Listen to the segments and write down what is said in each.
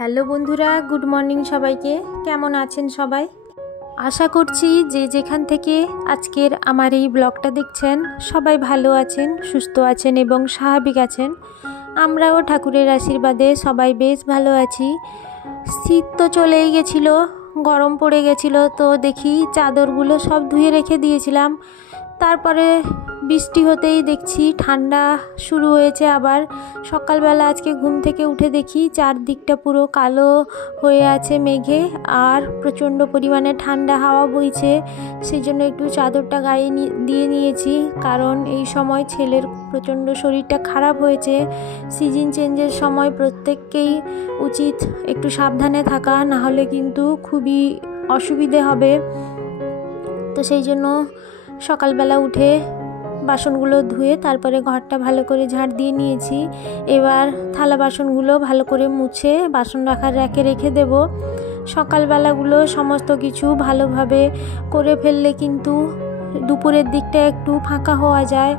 Hello বন্ধুরা, good morning সবাইকে। কেমন আছেন সবাই? আশা করছি যে যেখান থেকে আজকের আমার এই ব্লগটা দেখছেন সবাই ভালো আছেন, সুস্থ আছেন এবং স্বাভাবিক আছেন। আমরাও ঠাকুরের আশীর্বাদে সবাই বেশ ভালো আছি। শীত তো চলেই গেছিলো, গরম পড়ে গেছিলো, তো দেখি চাদরগুলো সব ধুয়ে রেখে দিয়েছিলাম। তারপরে বৃষ্টি হতেই দেখছি ঠান্ডা শুরু হয়েছে আবার। সকালবেলা আজকে ঘুম থেকে উঠে দেখি চারদিকটা পুরো কালো হয়ে আছে মেঘে, আর প্রচণ্ড পরিমাণে ঠান্ডা হাওয়া বইছে। সেই জন্য একটু চাদরটা গায়ে দিয়ে নিয়েছি, কারণ এই সময় ছেলের প্রচণ্ড শরীরটা খারাপ হয়েছে। সিজন চেঞ্জের সময় প্রত্যেককেই উচিত একটু সাবধানে থাকা, না হলে কিন্তু খুবই অসুবিধে হবে। তো সেই জন্য সকালবেলা উঠে বাসনগুলো ধুয়ে তারপরে ঘরটা ভালো করে ঝাড় দিয়ে নিয়েছি। এবার থালা বাসনগুলো ভালো করে মুছে বাসন রাখার র্যাকে রেখে দেব। সকালবেলাগুলো সমস্ত কিছু ভালোভাবে করে ফেললে কিন্তু দুপুরের দিকটা একটু ফাঁকা হওয়া যায়।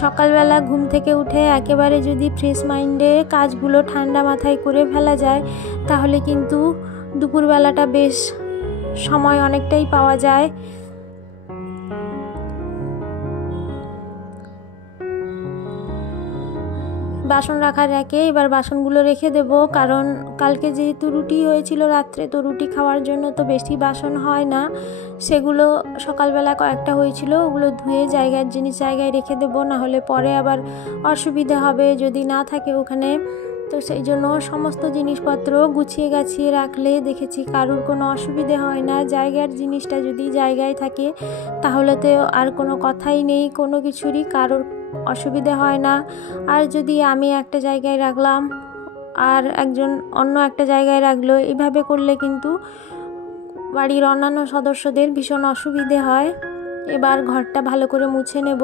সকালবেলা ঘুম থেকে উঠে একেবারে যদি ফ্রেশ মাইন্ডে কাজগুলো ঠান্ডা মাথায় করে ফেলা যায়, তাহলে কিন্তু দুপুরবেলাটা বেশ সময় অনেকটাই পাওয়া যায়। বাসন রাখার র্যাকে এবার বাসনগুলো রেখে দেব, কারণ কালকে যেহেতু রুটি হয়েছিল রাত্রে, তো রুটি খাওয়ার জন্য তো বেশি বাসন হয় না। সেগুলো সকালবেলা কয়েকটা হয়েছিল, ওগুলো ধুয়ে জায়গার জিনিস জায়গায় রেখে দেব, না হলে পরে আবার অসুবিধা হবে যদি না থাকে ওখানে। তো সেই জন্য সমস্ত জিনিসপত্র গুছিয়ে গাছিয়ে রাখলে দেখেছি কারুর কোনো অসুবিধে হয় না। জায়গার জিনিসটা যদি জায়গায় থাকে তাহলে তো আর কোনো কথাই নেই, কোনো কিছুরই কারোর অসুবিধে হয় না। আর যদি আমি একটা জায়গায় রাখলাম আর একজন অন্য একটা জায়গায় রাখলো, এইভাবে করলে কিন্তু বাড়ির অন্যান্য সদস্যদের ভীষণ অসুবিধে হয়। এবার ঘরটা ভালো করে মুছে নেব।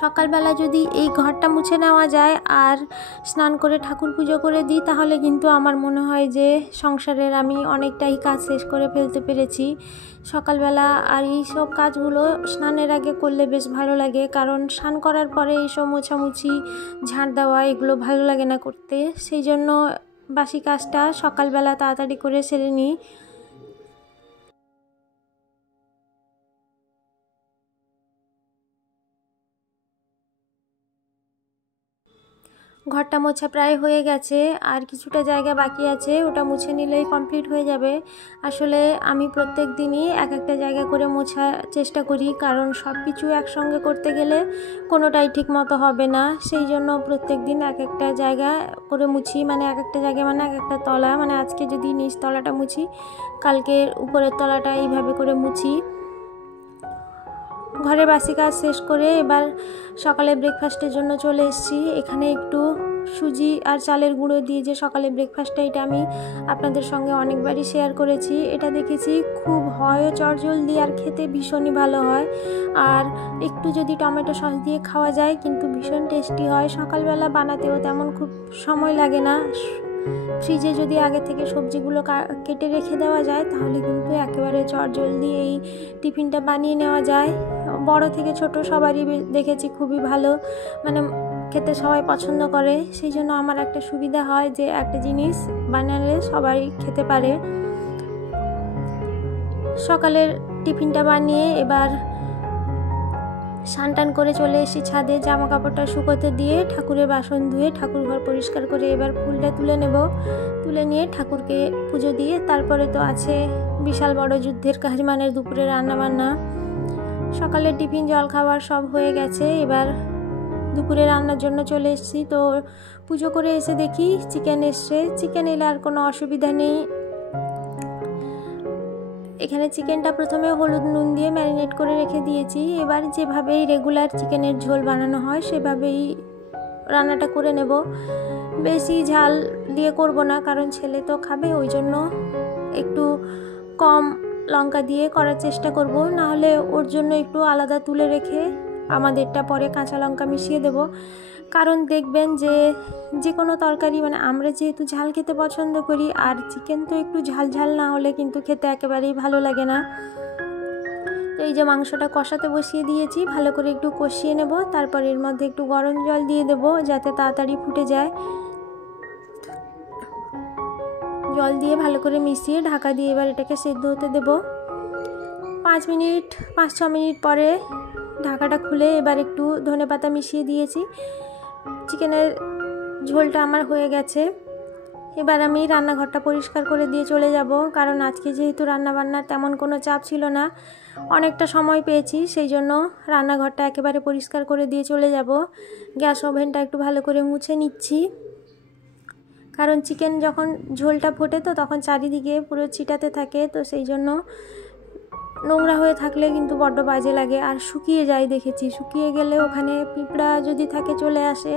সকালবেলা যদি এই ঘরটা মুছে নেওয়া যায় আর স্নান করে ঠাকুর পুজো করে দিই, তাহলে কিন্তু আমার মনে হয় যে সংসারের আমি অনেকটাই কাজ শেষ করে ফেলতে পেরেছি সকালবেলা। আর এই সব কাজগুলো স্নানের আগে করলে বেশ ভালো লাগে, কারণ স্নান করার পরে এইসব মোছামুছি ঝাড় দেওয়া এগুলো ভালো লাগে না করতে। সেই জন্য বাসি কাজটা সকালবেলা তাড়াতাড়ি করে সেরে নিই। ঘরটা মোছা প্রায় হয়ে গেছে, আর কিছুটা জায়গা বাকি আছে, ওটা মুছে নিলেই কমপ্লিট হয়ে যাবে। আসলে আমি প্রত্যেক দিনই এক একটা জায়গা করে মোছার চেষ্টা করি, কারণ সব কিছু একসঙ্গে করতে গেলে কোনোটাই ঠিক মতো হবে না। সেই জন্য প্রত্যেক দিন এক একটা জায়গা করে মুছি, মানে এক একটা জায়গা মানে এক একটা তলা, মানে আজকে যদি নিচ তলাটা মুছি, কালকে উপরের তলাটা এইভাবে করে মুছি। ঘরে বাসি কাজ শেষ করে এবার সকালে ব্রেকফাস্টের জন্য চলে এসেছি। এখানে একটু সুজি আর চালের গুঁড়ো দিয়ে যে সকালে ব্রেকফাস্টটা, এটা আমি আপনাদের সঙ্গে অনেকবারই শেয়ার করেছি। এটা দেখেছি খুব হয় চটজলদি আর খেতে ভীষণই ভালো হয়, আর একটু যদি টমেটো সস দিয়ে খাওয়া যায় কিন্তু ভীষণ টেস্টি হয়। সকালবেলা বানাতেও তেমন খুব সময় লাগে না। ফ্রিজে যদি আগে থেকে সবজিগুলো কেটে রেখে দেওয়া যায়, তাহলে কিন্তু একেবারে চটজলদি এই টিফিনটা বানিয়ে নেওয়া যায়। বড় থেকে ছোট সবারই দেখেছি খুবই ভালো, মানে খেতে সবাই পছন্দ করে। সেই জন্য আমার একটা সুবিধা হয় যে একটা জিনিস বানালে সবাই খেতে পারে। সকালের টিফিনটা বানিয়ে এবার স্নান টান করে চলে এসেছি ছাদে, জামা কাপড়টা শুকোতে দিয়ে ঠাকুরের বাসন ধুয়ে ঠাকুর ঘর পরিষ্কার করে এবার ফুলটা তুলে নেব। তুলে নিয়ে ঠাকুরকে পুজো দিয়ে তারপরে তো আছে বিশাল বড় যুদ্ধের কাজ, মানে দুপুরে রান্নাবান্না। সকালের টিফিন জল খাবার সব হয়ে গেছে, এবার দুপুরে রান্নার জন্য চলে এসেছি। তো পুজো করে এসে দেখি চিকেন এসছে। চিকেন এলে আর কোনো অসুবিধা নেই। এখানে চিকেনটা প্রথমে হলুদ নুন দিয়ে ম্যারিনেট করে রেখে দিয়েছি। এবার যেভাবেই রেগুলার চিকেনের ঝোল বানানো হয় সেভাবেই রান্নাটা করে নেব। বেশি ঝাল দিয়ে করব না, কারণ ছেলে তো খাবে, ওই জন্য একটু কম লঙ্কা দিয়ে করার চেষ্টা করব। নাহলে ওর জন্য একটু আলাদা তুলে রেখে আমাদেরটা পরে কাঁচা লঙ্কা মিশিয়ে দেব। কারণ দেখবেন যে কোনো তরকারি, মানে আমরা যেহেতু ঝাল খেতে পছন্দ করি, আর চিকেন তো একটু ঝাল ঝাল না হলে কিন্তু খেতে একেবারেই ভালো লাগে না। তো তো এই যে মাংসটা কষাতে বসিয়ে দিয়েছি, ভালো করে একটু কষিয়ে নেব। তারপর এর মধ্যে একটু গরম জল দিয়ে দেব যাতে তাড়াতাড়ি ফুটে যায়। জল দিয়ে ভালো করে মিশিয়ে ঢাকা দিয়ে এবার এটাকে সেদ্ধ হতে দেব। 5-6 মিনিট পরে ঢাকাটা খুলে এবার একটু ধনেপাতা মিশিয়ে দিয়েছি। চিকেনের ঝোলটা আমার হয়ে গেছে। এবার আমি রান্নাঘরটা পরিষ্কার করে দিয়ে চলে যাব, কারণ আজকে যেহেতু রান্নাবান্নার তেমন কোনো চাপ ছিল না, অনেকটা সময় পেয়েছি, সেই জন্য রান্নাঘরটা একেবারে পরিষ্কার করে দিয়ে চলে যাব। গ্যাস ওভেনটা একটু ভালো করে মুছে নিচ্ছি, কারণ চিকেন যখন ঝোলটা ফোটে তো তখন চারিদিকে পুরো ছিটাতে থাকে, তো সেই জন্য নোংরা হয়ে থাকলে কিন্তু বড্ড বাজে লাগে। আর শুকিয়ে যায় দেখেছি, শুকিয়ে গেলে ওখানে পিঁপড়া যদি থাকে চলে আসে,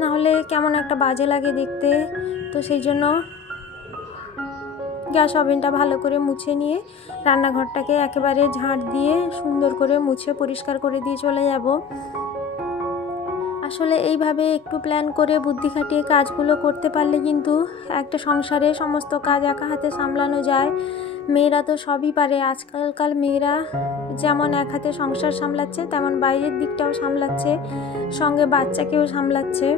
না হলে কেমন একটা বাজে লাগে দেখতে। তো সেই জন্য গ্যাস ওভেনটা ভালো করে মুছে নিয়ে রান্নাঘরটাকে একেবারে ঝাঁট দিয়ে সুন্দর করে মুছে পরিষ্কার করে দিয়ে চলে যাব। আসলে এইভাবে একটু প্ল্যান করে বুদ্ধি খাটিয়ে কাজগুলো করতে পারলে কিন্তু একটা সংসারে সমস্ত কাজ একা হাতে সামলানো যায়। মেয়েরা তো সবই পারে, আজকালকার মেয়েরা যেমন এক হাতে সংসার সামলাচ্ছে তেমন বাইরের দিকটাও সামলাচ্ছে, সঙ্গে বাচ্চাকেও সামলাচ্ছে।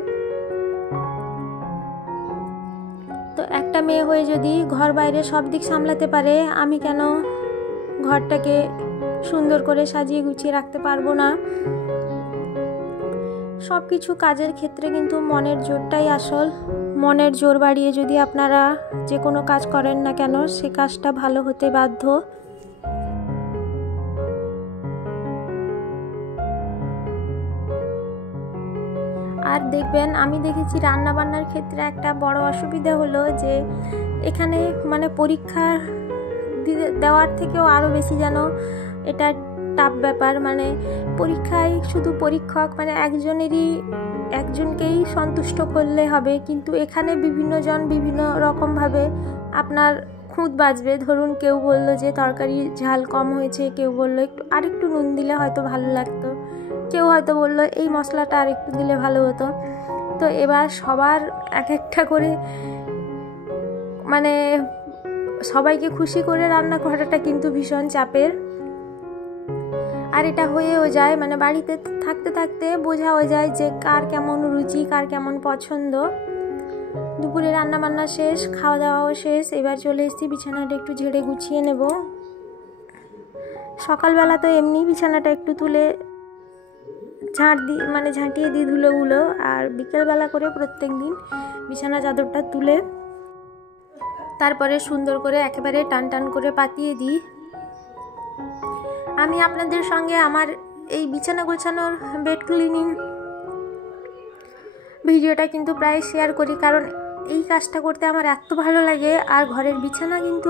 তো একটা মেয়ে হয়ে যদি ঘর বাইরে সব দিক সামলাতে পারে, আমি কেন ঘরটাকে সুন্দর করে সাজিয়ে গুছিয়ে রাখতে পারবো না? সব কিছু কাজের ক্ষেত্রে কিন্তু মনের জোরটাই আসল। মনের জোর বাড়িয়ে যদি আপনারা যে কোনো কাজ করেন না কেন, সে কাজটা ভালো হতে বাধ্য। আর দেখবেন, আমি দেখেছি রান্নাবান্নার ক্ষেত্রে একটা বড় অসুবিধা হলো যে এখানে মানে পরীক্ষা দেওয়ার থেকেও আরও বেশি যেন এটা টাফ ব্যাপার। মানে পরীক্ষায় শুধু পরীক্ষক মানে একজনকেই সন্তুষ্ট করলে হবে, কিন্তু এখানে বিভিন্ন জন বিভিন্ন রকমভাবে আপনার খুঁত বাজবে। ধরুন কেউ বলল যে তরকারি ঝাল কম হয়েছে, কেউ বলল আরেকটু নুন দিলে হয়তো ভালো লাগতো, কেউ হয়তো বলল এই মশলাটা আরেকটু দিলে ভালো হতো। তো এবার সবার এক একটা করে মানে সবাইকে খুশি করে রান্না করাটা কিন্তু ভীষণ চাপের। আর এটা হয়েও যায়, মানে বাড়িতে থাকতে থাকতে বোঝাও যায় যে কার কেমন রুচি, কার কেমন পছন্দ। দুপুরে রান্না বান্না শেষ, খাওয়া দাওয়াও শেষ। এবার চলে এসেছি বিছানাটা একটু ঝেড়ে গুছিয়ে নেব। সকালবেলা তো এমনি বিছানাটা একটু তুলে ঝাঁটিয়ে দিই ধুলোগুলো, আর বিকেলবেলা করে প্রত্যেক দিন বিছানা চাদরটা তুলে তারপরে সুন্দর করে একেবারে টান টান করে পাতিয়ে দিই। আমি আপনাদের সঙ্গে আমার এই বিছানা গোছানোর বেড ক্লিনিং ভিডিওটা কিন্তু প্রায় শেয়ার করি, কারণ এই কাজটা করতে আমার এত ভালো লাগে। আর ঘরের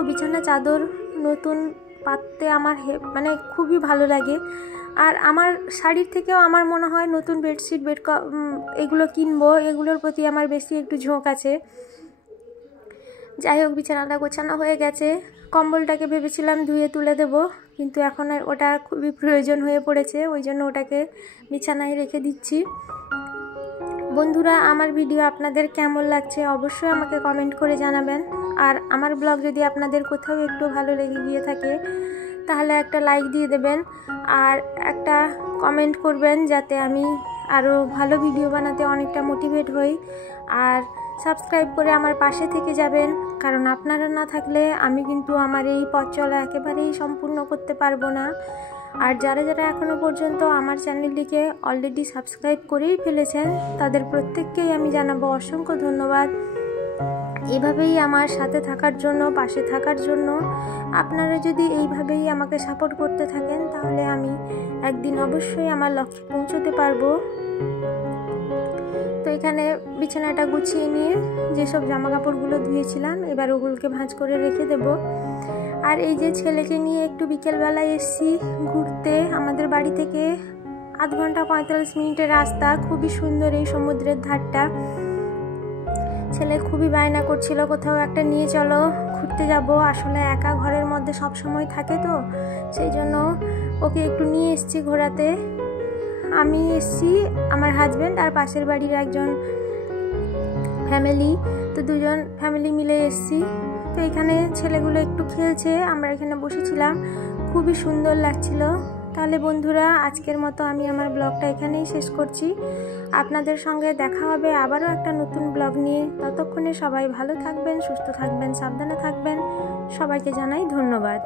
বিছানা চাদর নতুন পাততে আমার মানে খুবই ভালো লাগে। আর আমার শাড়ির থেকেও আমার মনে হয় নতুন বেডশিট এগুলো কিনবো, এগুলোর প্রতি আমার বেশি একটু ঝোঁক আছে। যাই হোক, বিছানাটা গোছানো হয়ে গেছে। কম্বলটাকে ভেবেছিলাম ধুয়ে তুলে দেব, কিন্তু এখন আর ওটা খুবই প্রয়োজন হয়ে পড়েছে, ওই জন্য ওটাকে বিছানায় রেখে দিচ্ছি। বন্ধুরা, আমার ভিডিও আপনাদের কেমন লাগছে অবশ্যই আমাকে কমেন্ট করে জানাবেন। আর আমার ব্লগ যদি আপনাদের কোথাও একটু ভালো লেগে গিয়ে থাকে তাহলে একটা লাইক দিয়ে দেবেন আর একটা কমেন্ট করবেন, যাতে আমি আরও ভালো ভিডিও বানাতে অনেকটা মোটিভেট হই। আর সাবস্ক্রাইব করে আমার পাশে থেকে যাবেন, কারণ আপনারা না থাকলে আমি কিন্তু আমার এই পথ চলা একেবারেই সম্পূর্ণ করতে পারবো না। আর যারা এখনও পর্যন্ত আমার চ্যানেলটিকে অলরেডি সাবস্ক্রাইব করেই ফেলেছেন, তাদের প্রত্যেককেই আমি জানাবো অসংখ্য ধন্যবাদ। এভাবেই আমার সাথে থাকার জন্য, পাশে থাকার জন্য। আপনারা যদি এইভাবেই আমাকে সাপোর্ট করতে থাকেন তাহলে আমি একদিন অবশ্যই আমার লক্ষ্যে পৌঁছতে পারবো। তো এখানে বিছানাটা গুছিয়ে নিয়ে যেসব জামা কাপড়গুলো ধুয়েছিলাম এবার ওগুলোকে ভাঁজ করে রেখে দেব। আর এই যে ছেলেকে নিয়ে একটু বিকেলবেলায় এসেছি ঘুরতে। আমাদের বাড়ি থেকে 8 ঘন্টা 45 মিনিটের রাস্তা, খুবই সুন্দর এই সমুদ্রের ধারটা। ছেলে খুবই বায়না করছিল কোথাও একটা নিয়ে চলো, ঘুরতে যাব। আসলে একা ঘরের মধ্যে সব সময় থাকে, তো সেই জন্য ওকে একটু নিয়ে এসেছি ঘোরাতে। আমি এসেছি, আমার হাজব্যান্ড আর পাশের বাড়ির একজন ফ্যামিলি, তো দুজন ফ্যামিলি মিলে এসেছি। তো এখানে ছেলেগুলো একটু খেলছে, আমরা এখানে বসেছিলাম। খুবই সুন্দর লাগছিল। তাহলে বন্ধুরা, আজকের মতো আমি আমার ব্লগটা এখানেই শেষ করছি। আপনাদের সঙ্গে দেখা হবে আবারও একটা নতুন ব্লগ নিয়ে। ততক্ষণে সবাই ভালো থাকবেন, সুস্থ থাকবেন, সাবধানে থাকবেন। সবাইকে জানাই ধন্যবাদ।